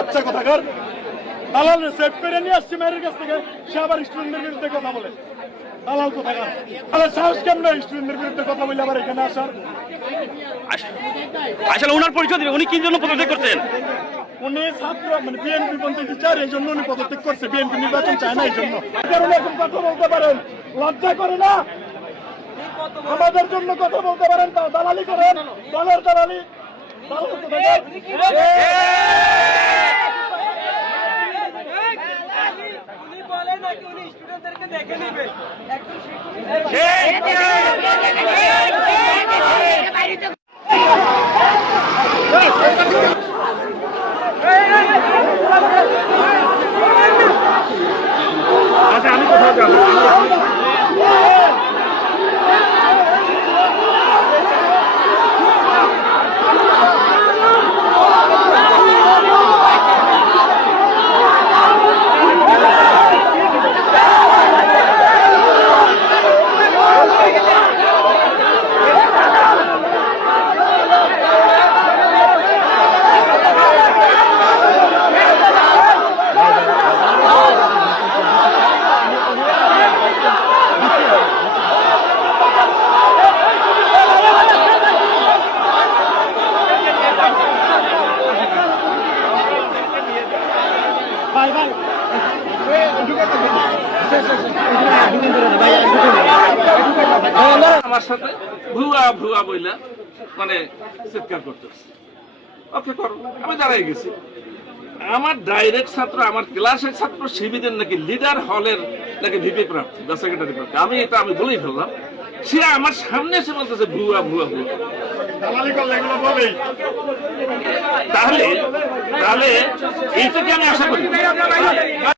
আচ্ছা কথাকার দালাল সেভ করে নিয়ে আসছি মেয়ের কাছ থেকে, সে আবার স্টুডেন্টদের বিরুদ্ধে কথা বলে। দালাল কোথাকার, তাহলে সাহস কেমন স্টুডেন্টদের বিরুদ্ধে কথা বলে আবার এখানে আসার? আসলে ওনার পরিচয় দিবে, উনি কি জন্য পদত্যাগ করছেন? উনি ছাত্র মানে বিএনপি পন্থী টিচার, এই জন্য উনি পদত্যাগ করছে। বিএনপি নির্বাচন চায় না, এই জন্য। উনি এখন কথা বলতে পারেন, লজ্জা করে না? আমাদের জন্য কথা বলতে পারেন, তাও দালালি করেন, দলের দালালি। আচ্ছা, আমি কোথাও যাবো? আমার সাথে ভুয়া ভুয়া বইলা মানে চিৎকার করতেছে। ওকে করো, আমি দাঁড়াই গেছি। আমার ডাইরেক্ট ছাত্র, আমার ক্লাসের ছাত্র শিবিরের নাকি লিডার হলের নাকি ভিপি প্রার্থী বা সেক্রেটারি প্রার্থী, আমি বলেই ফেললাম। সে আমার সামনে এসে বলতেছে ভুয়া ভুয়া ভুয়া। তাহলে এইটাকে আমি আশা করি।